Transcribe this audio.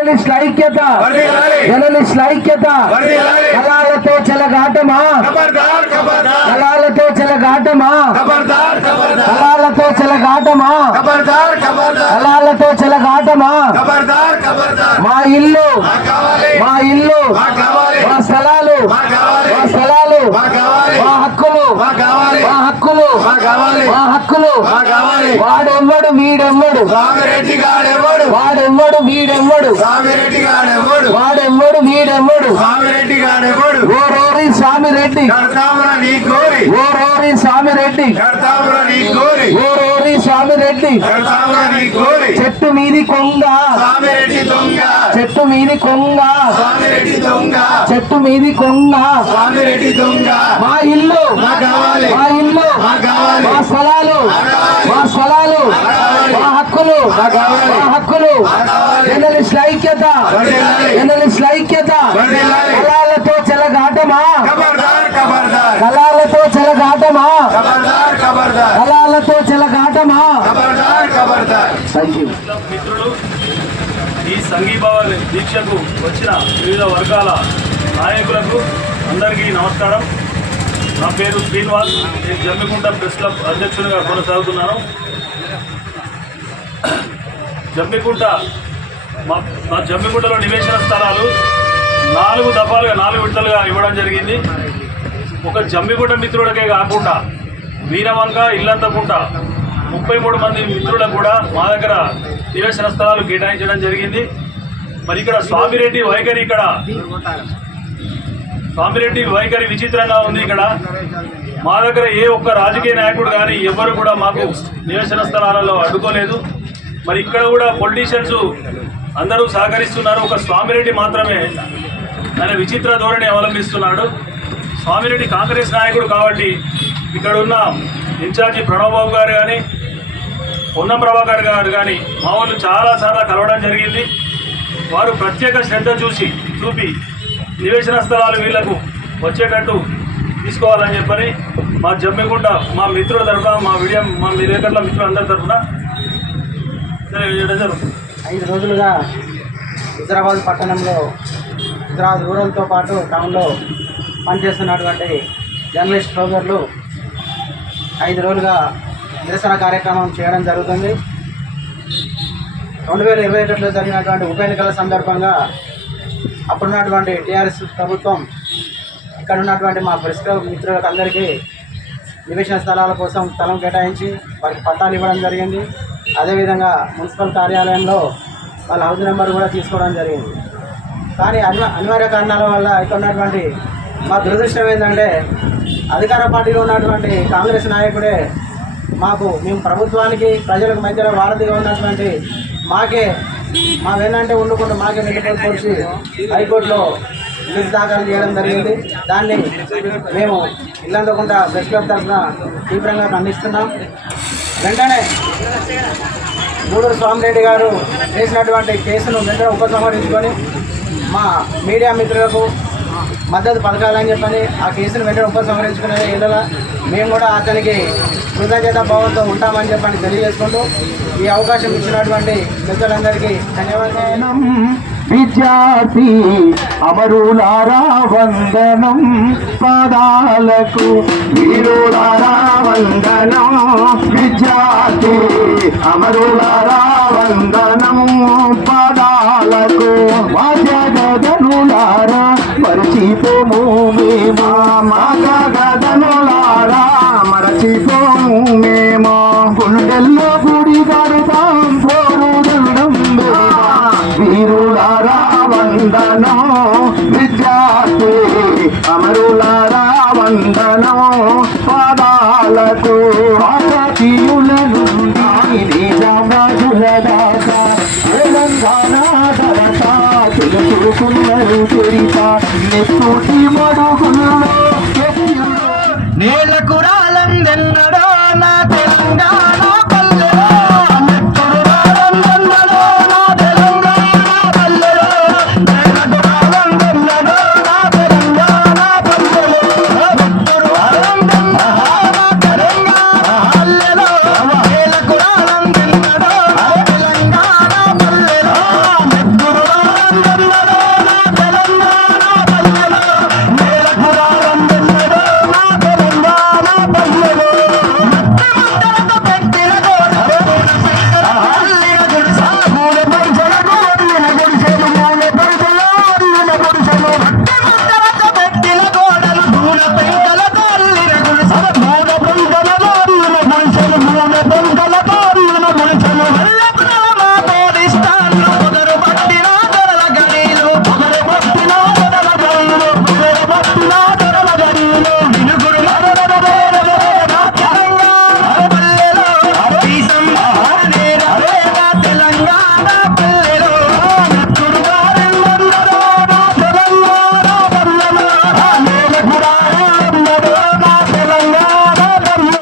Journalist ఐక్యత, journalist ఐక్యత. కళాలతో చెలగాటమా, కళాలతో చెలగాటమా, కళాలతో చెలగాటమా, కళాలతో చెలగాటమా. మా ఇల్లు, మా ఇల్లు, మా స్థలాలు, మా స్థలాలు, మా హక్కులు, మా హక్కులు, మా హక్కులు. వాడెవ్వడు వీడెవ్వడు, వాడెవ్వడు వీడెవ్వడు, వాడెవ్వడు వీడెవ్వడు. ఓరోరి స్వామిరెడ్డి, ఓరోరి స్వామిరెడ్డి, ఓరోరి స్వామిరెడ్డి. చెట్టు మీది కొంగ, చెట్టు మీది కొంగ, చెట్టు మీది కొంగ. మా ఇల్లు, మా ఇల్లు, మా స్థలాలు, మా స్థలాలు, మా హక్కులు, మా హక్కులు. జర్నలిస్ట్ ఐక్యత, జర్నలిస్ట్ ఐక్యత. కళాలతో చెలగాటమా, కళాలతో చెలగాటమా, కళాలతో చెలగాటమా. మిత్రులు, ఈ సంఘీభావ దీక్షకు వచ్చిన వివిధ వర్గాల నాయకులకు అందరికీ నమస్కారం. నా పేరు శ్రీనివాస్. నేను జమ్మికుంట ప్రెస్ క్లబ్ అధ్యక్షునిగా కొనసాగుతున్నాను. జమ్మికుంట మా జమ్మికుంటలో నివేశన స్థలాలు 4 దఫాలుగా 4 విడతలుగా ఇవ్వడం జరిగింది. ఒక జమ్మికుంట మిత్రులకే కాకుండా వీరవంక, ఇల్లంతకుంట 33 మంది మిత్రులకు కూడా మా దగ్గర నివేశన స్థలాలు కేటాయించడం జరిగింది. మరి ఇక్కడ స్వామిరెడ్డి వైఖరి విచిత్రంగా ఉంది. ఇక్కడ మా దగ్గర ఏ ఒక్క రాజకీయ నాయకుడు కానీ ఎవరు కూడా మాకు నివేశన స్థలాలలో అడ్డుకోలేదు. మరి ఇక్కడ కూడా పొలిటీషియన్స్ అందరూ సహకరిస్తున్నారు. ఒక స్వామిరెడ్డి మాత్రమే ఆయన విచిత్ర ధోరణి అవలంబిస్తున్నాడు. స్వామిరెడ్డి కాంగ్రెస్ నాయకుడు కాబట్టి ఇక్కడ ఉన్న ఇన్ఛార్జి ప్రణవ్ గారు కానీ, పొన్నం ప్రభాకర్ గారు కానీ మా వాళ్ళు చాలాసార్లు కలవడం జరిగింది. వారు ప్రత్యేక శ్రద్ధ చూపి నివేశన స్థలాలు వీళ్లకు వచ్చేటట్టు తీసుకోవాలని చెప్పని మా జమ్మికుంట మా మిత్రుల తరఫున, మా విలేకరుల మిత్రులందరి తరఫున 5 రోజులుగా హైదరాబాద్ పట్టణంలో, హైదరాబాద్ రూరల్తో పాటు టౌన్లో పనిచేస్తున్నటువంటి జర్నలిస్ట్ సోదరులు 5 రోజులుగా నిరసన కార్యక్రమం చేయడం జరుగుతుంది. 2021లో జరిగినటువంటి ఉప ఎన్నికల సందర్భంగా అప్పుడున్నటువంటి టీఆర్ఎస్ ప్రభుత్వం ఇక్కడ ఉన్నటువంటి మా ప్రెస్ క్లబ్ మిత్రులకు అందరికీ నివేశన స్థలాల కోసం స్థలం కేటాయించి వారికి పట్టాలు ఇవ్వడం జరిగింది. అదేవిధంగా మున్సిపల్ కార్యాలయంలో వాళ్ళ హౌస్ నెంబర్ కూడా తీసుకోవడం జరిగింది. కానీ అనివార్య కారణాల వల్ల ఇక్కడ ఉన్నటువంటి మా దురదృష్టం ఏంటంటే అధికార పార్టీలో ఉన్నటువంటి కాంగ్రెస్ నాయకుడే మేము ప్రభుత్వానికి ప్రజలకు మధ్యలో వారధిగా ఉన్నటువంటి మాకేంటంటే ఉండుకుంటూ మాకే నిలబడిపోసి హైకోర్టులో లిస్ట్ దాఖలు చేయడం జరిగింది. దాన్ని మేము ఇల్లందకుండా ప్రెస్ క్లబ్ తరఫున తీవ్రంగా ఖండిస్తున్నాం. వెంటనే గూడూరు స్వామిరెడ్డి గారు చేసినటువంటి కేసును వెంటనే ఉపసంహరించుకొని మా మీడియా మిత్రులకు మద్దతు పలకాలని చెప్పని ఆ కేసును వెంటనే ఉపసంహరించుకునే ఇలా మేము కూడా అతనికి కృతజ్ఞత భావంతో ఉంటామని చెప్పని తెలియజేసుకుంటూ ఈ అవకాశం ఇచ్చినటువంటి పెద్దలందరికీ ధన్యవాదాలు. విద్యార్థి అమరులారా వందనం, పాదాలకు వీరులారా వందనం. విద్యార్థి అమరులారా వందనం, పాదాలకు. మా జగదనులారా మరచిపోము మేము, మా జగదనులారా మరచిపోము మేము. గుండెల్లో గుడి కడతాం, పోరుదండం వీరులారా వందనం. విద్యార్థి అమరులారా వందనం, పాదాలకు. భారతీయుల నుండి నిజామాజుల దాకా తెలంగాణ దాకా తెలుసుకున్నారు చరిత. నెత్తూటి మడుగుల్లో నేలకు రాలందెన్నడో